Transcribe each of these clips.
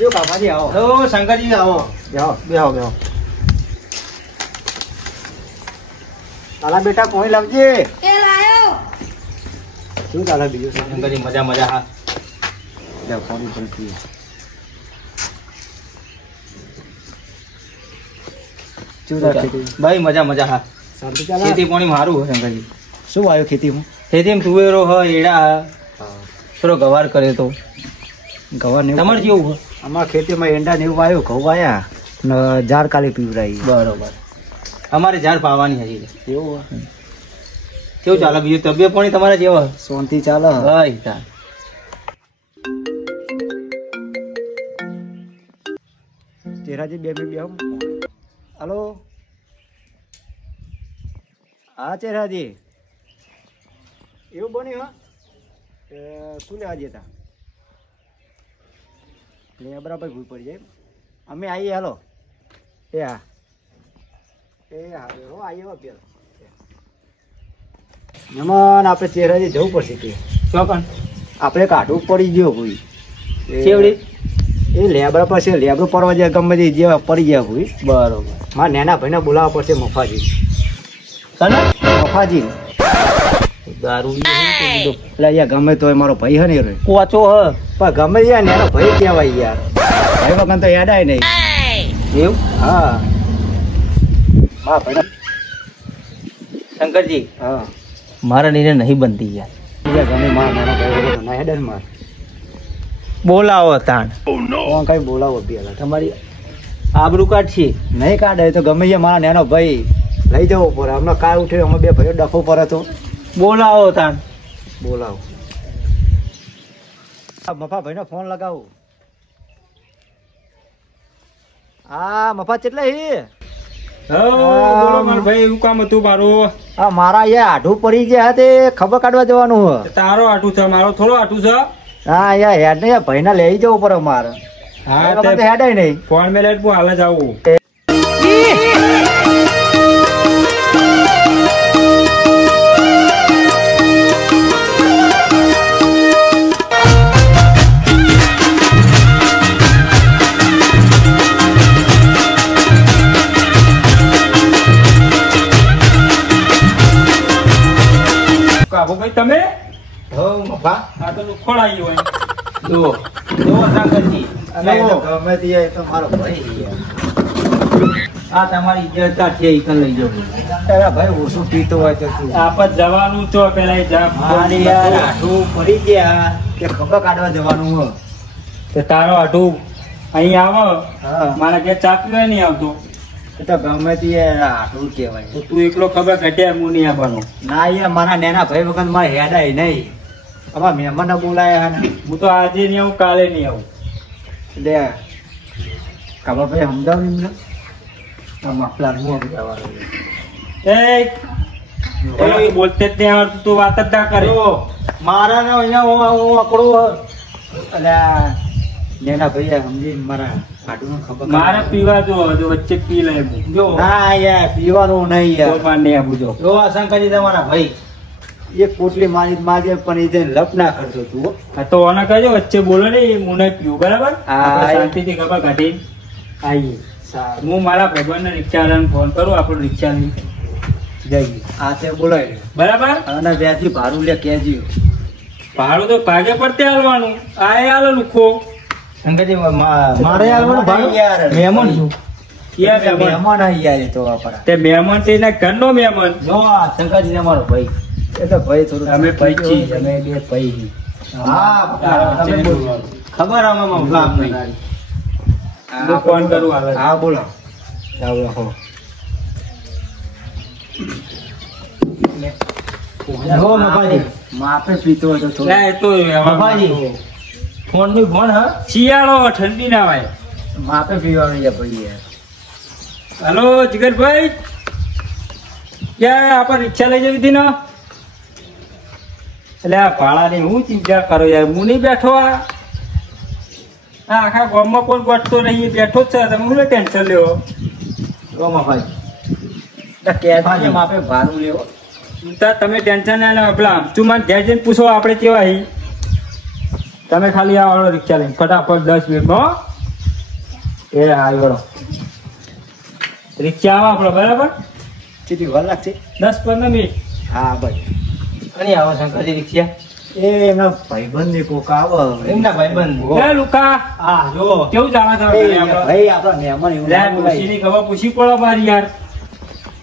જો કાકાજી આવો. તો શંકરજી આવો. બેહો બેહો. તાલા બેટા કોઈ લાવજે. એ લાયો. શું ચાલે બીજું? શંકરજી મજા મજા. હા લે પાણી પણ પીએ. શું ચાલે ખેતી? ભાઈ મજા મજા. હા શાંતિ ચાલે? ખેતી પાણી મારું હોય શંકરજી. શું આવ્યો ખેતીમાં? ખેતીમાં તુવેરો હોય, એડા, થોડો ગવાર કરે તો. ગવાર ને તમારે કેવું હોય? અમારા ખેતીમાં એંડા ને એવું વાયું, ઘઉં વાયા ને ઝાડ કાલી પીવડાવી. બરોબર. અમારે ઝાડ પાવાની હજી. એવું કેવું ચાલે બીજું? તબિયત પાણી તમારે કેવા? શાંતિ ચાલે. ભાઈ તાર ચેરાજી 2 મિનિટ બેહો. હલો હા ચેરાજી, એવું બન્યું? હા શું લેવા જતા? બરાબર ભૂલ પડી જાય. અમે આવીએ. હાલો. એ હા હો આવીએ. પેલો મહેમાન આપણે ચેરાજી જવું પડશે. કે ચોકન આપણે કાઢવું પડી ગયો કોઈ કેવડી એ લેબરા પાસે લેબરો પડવા જાય ગમે તે જે પડી ગયા કોઈ. બરોબર. મારા નેના ભાઈને બોલાવવા પડશે. મફાજી દારૂ એટલે અહીંયા ગમે તો મારો ભાઈ હે ને રે કોચો હ પણ ગમે યાર નેનો ભાઈ કહેવાય યાર. ભાઈ વગર તો યાદાય નહીં. એવું? હા હા ભાઈ. શંકરજી હા મારા નીરે નહીં બનતી યાર. બીજા ગમે મારા નાના ભાઈ વગર ના હેડે માર. બોલાવો તાણ. કોણ કઈ બોલાવો પેલા તમારી આબરૂ કાઢશે. નહીં કાઢે તો ગમે યાર મારા નેનો ભાઈ લઈ જવો પડે. હમણાં કાર ઉઠે અમે 2 ભાઈઓ ડખો પડે તો બોલાવો તાણ. બોલાવો. મફા ભાઈનો ફોન લગાવું. હા મફા કેટલા હી? બોલો માર ભાઈ એવું કામ હતું મારું. આ મારા અહીંયા આઢું પડી ગયા તે ખબર કાઢવા જવાનું હે. તારો આટું છે, મારો થોડો આટું છે. હા યાર હેડ ને ભાઈને લઈ જવું પડે મારે. હા તો હેડાય નહીં. ફોન મેં લેટ હું હાલ જ આવું. કાબુ ભાઈ તમે હો મફા આ તો લુખોડ આવી હોય. જુઓ જુઓ શંકરજી. અને એ તો ગમે તે એ તો મારો ભાઈ યાર. આ તમારી ઇજ્જત છે, ઈ કન લઈ જાઓ. તારા ભાઈ ઓછું પીતો હોય તો તું આપ જ જવાનું તો પેલા જા. મારી યાર આઢું પડી ગયા કે ખબર કાઢવા જવાનું હે. તો તારો આટું અહીં આવો. હા મારા ઘેર ચા પીવા નહીં આવતો. એ તો ગમે તે યાર આઢું કહેવાય. તો તું એકલો ખબર ઘટ્યા હું નહીં આવવાનો. ના યાર મારા નેના ભાઈ વગર મારે હેડાય નહીં. અમારા મહેમાન બોલાયા હે ને હું તો આજે નહીં આવું, કાલે નહીં આવું. એટલે કાબા ભાઈ સમજાવ એમને. મફલા હું સમજાવવાનું. એ બોલતે જ નહીં આવડતું, તું વાત જ ના કરે. મારા ને અહીંયા હું અકડું એટલે નેના ભાઈ સમજી મારા આઢું ખબર મારે પીવા જો વચ્ચે પી લે જો. ના યાર પીવાનું નહીં યાર. કોઈ નહીં આપું જો. જો આ શંકરજી તમારા ભાઈ એક પોટલી મારી પણ એ જઈને લપ ના કરજો તું હો. હા તો ઓને કહેજો વચ્ચે બોલો ને, હું નહીં પીવું. બરાબર? હા. આપણે શાંતિથી ખબર કાઢી આવીએ. સારું. હું મારા ભાઈબંધને રિક્ષાવાળાને ફોન કરું, આપણું રિક્ષા લઈ જઈએ. આ તે બોલાય બરાબર? અને વ્યાજી ભાડું લે કેજી. ભાડું તો ભાગે પડતે હાલવાનું. આ એ હાલો લુખો. શંકરજી મારે આવવાનું ભાડું યાર. મહેમાન છું. યાર મહેમાન. મહેમાન આવી યાર એ તો આપણા. તે મહેમાન તે એના ઘરનો મહેમાન. જો આ શંકરજી અમારો ભાઈ. એ તો ભાઈ થોડું અમે ભાઈ છીએ, અમે બે ભાઈ છીએ. હા તમે બોલો. ખબર આમાં કામ નહીં. હું ફોન કરું હાલ. હા બોલો. ચાલો હો. હો મફાજી માપે પીતો હોય તો થોડું. ના, એ તો મફાજી ફોન નું ફોન હા. શિયાળો ઠંડી ના વાય. માપે પીવાનું છે ભાઈ યાર. હલો જીગરભાઈ, ક્યાં આપણે રિક્ષા લઈ જવી હતી ને? એટલે આ ભાડાની હું ચિંતા કરો યાર, હું નહીં બેઠો. આ આખા ગામમાં કોઈ ગોઠતો નહીં, બેઠો જ છે. તમે શું ટેન્શન લેવો? ઓ મફાજી તો કેજી માપે ભાડું લેવો. તમે ટેન્શન ના લો. પેલા તું મને ઘેર જઈને પૂછો આપણે કેવા હી. તમે ખાલી આ વાળો રિક્ષા લઈને ફટાફટ 10 મિનિટમાં. એ આવ્યો રિક્ષા આવો આપણો બરાબર કેટલી વાર લાગશે? 10-15 મિનિટ. હા બસ. કઈ આવો શંકરજી રિક્ષા? એ એમના ભાઈબંધની કોક આવે. એમના ભાઈબંધ. એ લુકા હા જો કેવું ચાલે છે એ ભાઈ આપણા મહેમાન એવું ના બોલાય. ડોશીની ખબર પૂછી પડે મારી યાર.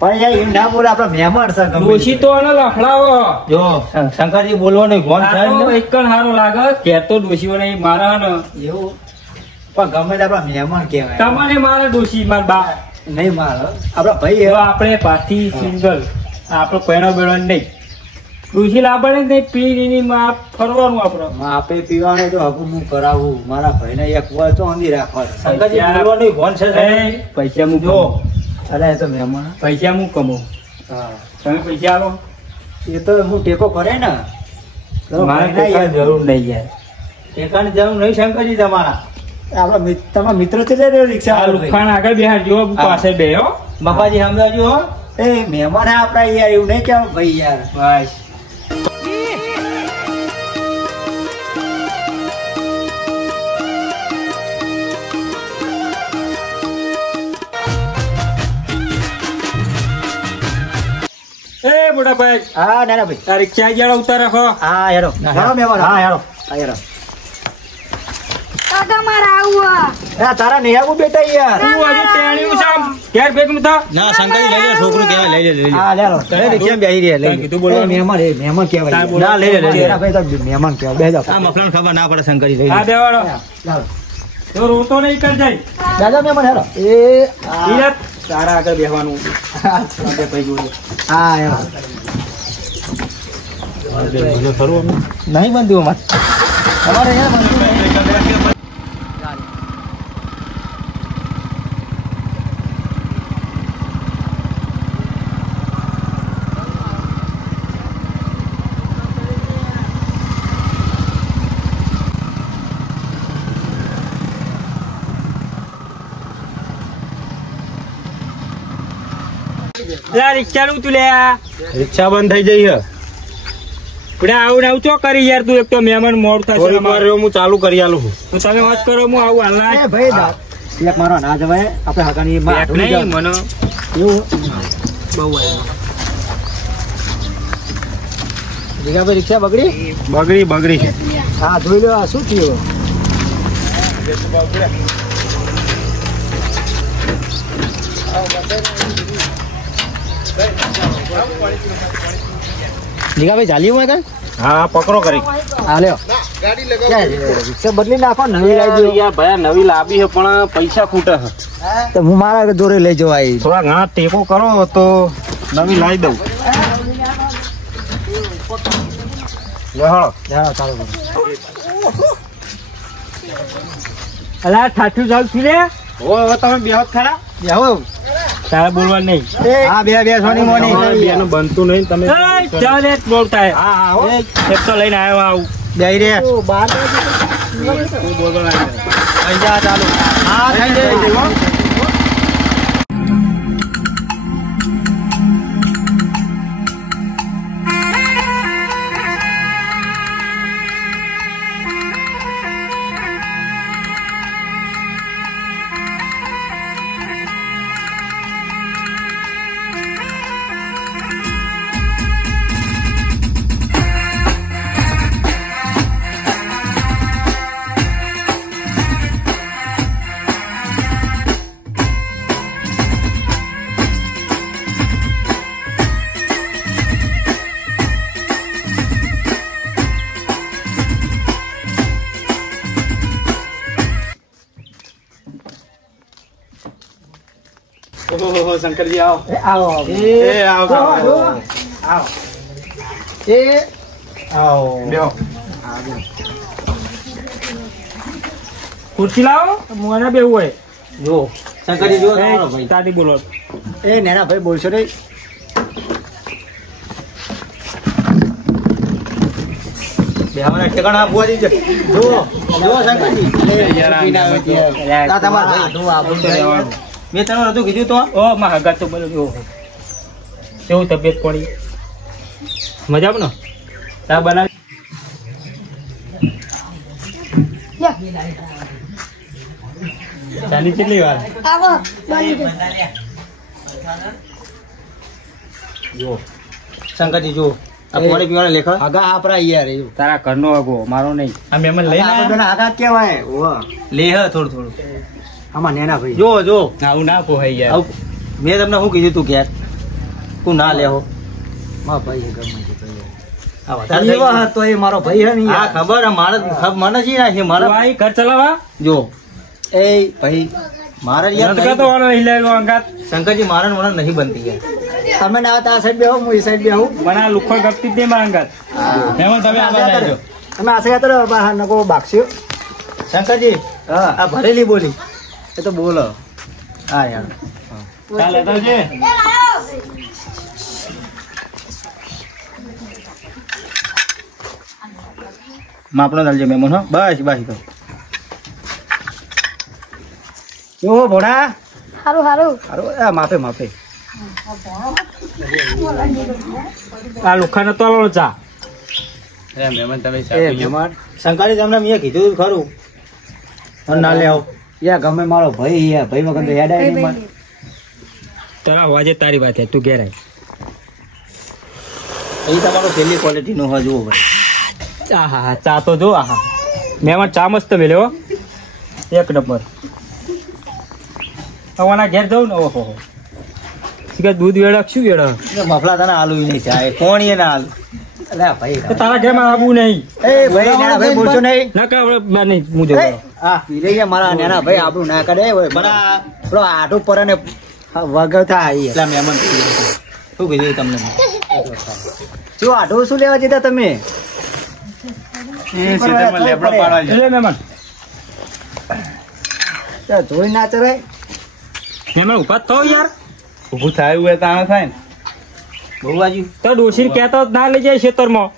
પણ યાર એમ ના બોલે, આપણા મહેમાન છે ગમે તે. ડોશી તો આને લફડાવો. જો શંકરજી બોલવાનું ગોન થાય સારો ને એક કણ હારો લાગે કે તો ડોશીઓ નહીં મારા ને એવું. પણ ગમે તે આપણા મહેમાન કહેવાય. તમારે મારા ડોશી માર બા નહીં મારે આપણા ભાઈ તો આપણે પાછી સિંગલ આપણો પહેરો બેડો નહીં ડોશી લાવવાની જ નહીં પીની માં ફરવાનું આપણે આપે પીવાનું તો હકું હું કરાવું. મારા ભાઈને એક વાર તો અંધી રાખવા. શંકરજી પૈસા- બોલવાનું ગોન છે એ પૈસા હું જો કમાઉં. અરે એ તો મહેમાન. પૈસા હું કમાઉં. હા તમે પૈસા આલો એ તો હું ટેકો કરે ને. મારે પૈસાની જરૂર નહીં યાર. ટેકાની જરૂર નહીં શંકરજી તમારા. આપણા તમારા મિત્ર છે ને રિક્ષા આ લુખાણ આગળ બેહાડ જો પાસે બે હો બાપાજી સમજાવજો હો. એ મહેમાન આપડા યાર એવું નહીં કેવું ભાઈ યાર. બસ એ મોટા ભાઈ હા નાના ભાઈ. આ રિક્ષા જરા ઉતાર રાખો. હા હેરો હેરો મહેમાન. હા હેરો હા હેરો. કાકા મારે આવું એ તારા નહીં આવું બેટા યાર. તું હજુ ટેણ્યું છે આમ ઘેર ભેગું થા. ના શંકરજી લઈ લે છોકરું કેવાય લઈ લે. હા લે લો. તને રિક્ષા બેહી રહે લઈ. કીધું બોલવાનું. મહેમાન એ મહેમાન કેવાય. તારે બોલવાનું. ના લઈ લે લઈ લે. ભાઈ તો મહેમાન કેવાય. બેહી જાઓ. આ મફલાને ખબર ના પડે શંકરજી લઈ હા બેવાડો ચાલો. તો રોતો નહીં કર જાય દાદા મહેમાન હેરો. એ ઈરત તારા આગળ બેહવાનું આપણે ભાઈ જોડે હા હેરો. નહીં બંધ્યું અમારે. અમારે અહીંયા બંધ્યું નહીં. લા રિક્ષા નું તું લે રિક્ષા બંધ થઈ જઈ છે પડે આવું ને આવું ચો કરી યાર તું એક તો મહેમાન મોડ થશે થોડીક વાર રહ્યો હું ચાલુ કરી આલું છું. તો તમે વાત કરો હું આવું હાલના એ ભાઈ દા એક મારો ના જવાય આપણે હકાની માં એક નહીં મને એવું બહુ જીગાભાઈ રિક્ષા બગડી. બગડી છે. હા જોઈ લો આ શું થયું. જીગાભાઈ ચાલી હોય કઈ. હા પકડો કરી હા લ્યો રિક્ષા બદલી નાખો નવી લાવી દો. યાર ભાઈ નવી લાવી છે પણ પૈસા ખૂટે છે તો હું મારા જોડે લઈ જવાય. થોડા ઘણા ટેકો કરો તો નવી લાવી દઉં. લે હળો. ચાલો અલા ઠાઠું ચાલ છું લે હવે તમે બેહત ખરા બેહો. તારે બોલવા નહીં હા બે સોની મોની. બેનું બનતું નહીં તમે ચાલ એક બોલતા હે હા હા હો. એક તો લઈને આવ્યો આવું બેહી રે. તું બોલવા નહીં પૈસા ચાલુ. હા થઈ જાય. ઓહો શંકરજી આવો. આવો આવો આવો. એ આવો. બેહો. ખુરશી લાવો મને બેવું હોય જો શંકરજી જો તમારો ભાઈ. તાતી બોલો એ નેના ભાઈ બોલશો નહીં. બેહવાના ઠેકાણા આપવા દીજો. જો શંકરજી. આ તમારા ભાઈ. જો આ બોલતો રહેવાનું. મેં તને નતું કીધું તો. ઓ માં હગા તો બોલો કેવું તબિયત પડી મજા ને ચા બનાવી ચા બધાની કેટલી વાર જો શંકરજી જો આ પાણી પીવાના લેખા આગા આપરા યાર એવું તારા ઘરનો આગો મારો નહીં આ મહેમાન લઈને આપણે આવ્યા? બેના આગા જ કહેવાય ઓવા લેહ થોડું થોડું આમાં નેના ભાઈ જો જો આવું ના પોહાય યાર આવું મેં તમને શું કીધું તું ઘેર તું ના લેવો માં ભાઈ છે ગમે તે ભાઈ આ વધારે થઈ એવા ગયું. હતો એ મારો ભાઈ હે ને હા યાર. ખબર હે, મને શી નાખી તું મારા આઈ ઘર ચલાવા જો એ ભાઈ મારા યાર નતો કહેતો વાળો લઈ લેવો અંગાત શંકરજી મારા ને મને નહીં બનતી યાર તમે ના આવતા આ સાઈડ બેહો હું એ સાઈડ બેહું મને આ લુખો ગપતી જ નહીં મારા અંગાત મહેમાન તમે આવા જાજો તમે આશે યાર બહાર નકો બાક્ષ્યો શંકરજી હા આ ભરેલી બોલી એ તો બોલો હા યાર ચાલે તો છે માપનો ચાલજો મહેમાન હો બસ બસ તો કેવો ભોળા હારું હારું હારું આ માપે માપે આ લુખા નતો આલો ચા મહેમાન તમે એ મહેમાન શંકરજી તમને મેં કીધું તું ખરું અને ના લે આવો યા ગમે મારો ભાઈ યાર ભાઈ વગર તો યાદ આવે નહીં મને. તારા વાજે તારી વાત હે તું ઘેર આય એ તમારો છેલ્લી ક્વોલિટી નો હોય જુઓ ભાઈ આહા હા ચા તો જો આહા મહેમાન ચા મસ્ત મેલ્યો એક નંબર હવાના ઘેર જવું ને ઓહો કે દૂધ વેડક શું વેડક મફલા તને આલુ નહીં ચાય કોણ એ ના આલુ અલ્યા ભાઈ તો તારા ઘરમાં આવું નહીં એ ભાઈ નેના ભાઈ બોલશો નહીં ના કા આપણે બાર નહીં હું જઉં એ, આ પીરે ગયા મારા નેના ભાઈ આપણું ના કરે ઓય પણ આ પેલો આટું પર ને વગવતા આવી એટલા મહેમાન શું કીધું તમને જો આટું શું લેવા જતા તમે સીધા લેબડો પાડવા જાય. એટલે મહેમાન જોઈ ના ચરાય મહેમાન ઉભા જ થો યાર ઊભું થાય એવું હોય તો આમાં થાય ને બહુવાજી તો ડોશીને કહેતો જ ના લઈ જાય ખેતરમાં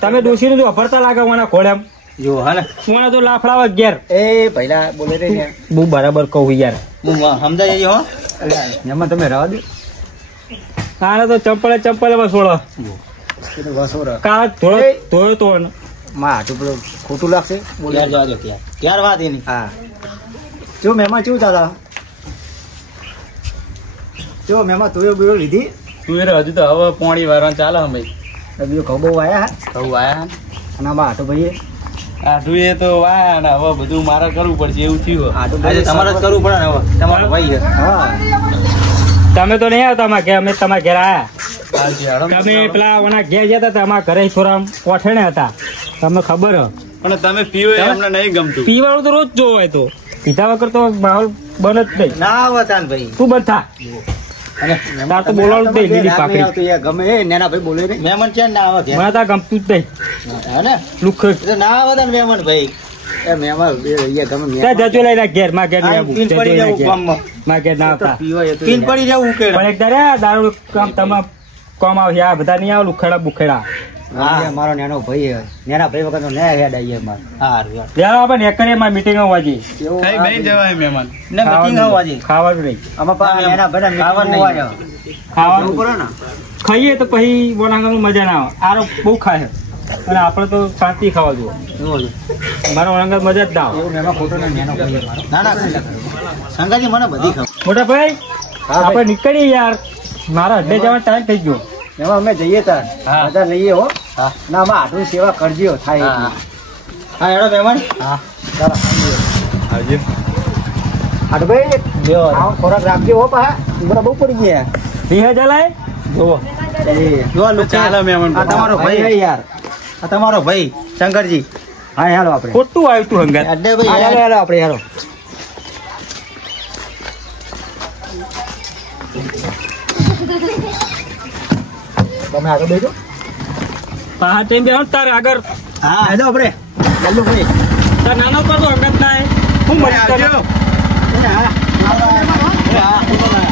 તમે ડોશીને જો અફરતા લાગે મને ઘોડેમ જો હા ને મને તો લાફડાવા ઘેર એ પહેલા બોલે રે ને બહુ બરાબર કહું યાર હું સમજાય જઈએ હો એમાં તમે રહેવા દો આને તો ચંપલે માં છોડો એટલે વસો રહ. કાળ ધોયો તો ને. માં આટું પેલું ખોટું લાગશે બોલે ત્યાર જવા દો ત્યાર વાત એની હા જો મહેમાન કેવું ચાલે જો મહેમાન તુંએ બીડો લીધી તું એ હજુ તો હવે પોણી વારવાનું ચાલે હમ ભાઈ બીજું ખબર આયા કહું આયા અને આમાં આટું ભાઈ આઠું એ તો વાયા ને હવે બધું મારે કરવું પડશે એવું થયું આટું આજે ભાઈ તમારે જ કરવું પડે ને હવે તમારો ભાઈ છે હા તમે તો નહીં આવતા અમારા ઘેર અમે તમારા ઘેર આયા હાલજી, હાલો. તમે પેલા ઓના ઘેર જતા હતા અમારા ઘરે થોડા કોઠેણે હતા તમને ખબર હ પણ તમે પીવો એ અમને નહીં ગમતું પીવાનું તો રોજ જોવો હોય તો પીધા વગર તો માહોલ બન જ નહીં ના આવે તાન ભાઈ તું બંધ થા અને તાર તો બોલાવવું જ નહીં લીલી પાકડી આવતું યાર ગમે એ નેના ભાઈ બોલે રે મહેમાન છે ને ના આવે ઘેર? મને તો આ ગમતું જ નહીં હે ને લુખ એ તો ના આવે તાન મહેમાન ભાઈ એ મહેમાન બે યાર ગમે ત્યાં જજો લઈ રાખ ઘેર માં ઘેર નહીં આમ આવું. પીન જજો પડી લઈ રાખ જવું ઘેર. ગામમાં. માં ઘેર ના આવતા પીવા એ તો પીન પડી જવું ઉકેલ પણ એક દાડે દારૂ કામ તમારે કોમ આવશે આ બધા નહીં આવે લુખેડા બુખેડા હા મારો નેનો ભાઈ હે. નેના ભાઈ વગર તો ને હેડ આઈએ માર સારું યાર જ્યારે આપણે એકરે માં મીટિંગ વાજી એવું કઈ બેન જવાય મહેમાન ને મીટિંગ આવું આજે ખાવાનું નહીં આમાં પા નેના ભાઈ ખાવાનું મીટિંગ નહીં. હોવા ખાવાનું જવું પડે ને ખાઈએ તો પછી વણાંગણમાં મજા ના આવે આરો બહુ ખાય અને આપણે તો શાંતિ ખાવા જોઈએ મારા વણાંગણ મજા જ ના આવે એવું મહેમાન ખોટું ને નેનો ભાઈ હે મારો ના ના શંકરજી મને બધી ખબર મોટા ભાઈ હા આપણે નીકળીએ યાર મારા અડ્ડે જવાનો ટાઈમ થઈ ગયો એમાં અમે જઈએ તાર હા. બધા લઈએ હો હા. ના આમાં આટલું સેવા કરજો થાય હા એટલી. હા હેડો મહેમાન હા ચાલો આવજો. આટલું ભાઈ લ્યો. આવો ખોરાક રાખજો હો પા ઉમરા બહુ પડી ગયા રીહે જલાય જુઓ એ જુઓ લુક ચાલે મહેમાન આ તમારો ભાઈ ભાઈ યાર આ તમારો ભાઈ શંકરજી હા હાલો આપણે ખોટું આવ્યું તું હંગાત અડ્ડે હા, ભાઈ હાલો હાલો આપણે હાલો તમે આગળ બેસો પાહા ટાઈમ બેહો ને તારે આગળ હા હાલો આપણે ચાલો ભાઈ તાર નાનો કરતો હંગાત ના હું મળી આવજો. હા હા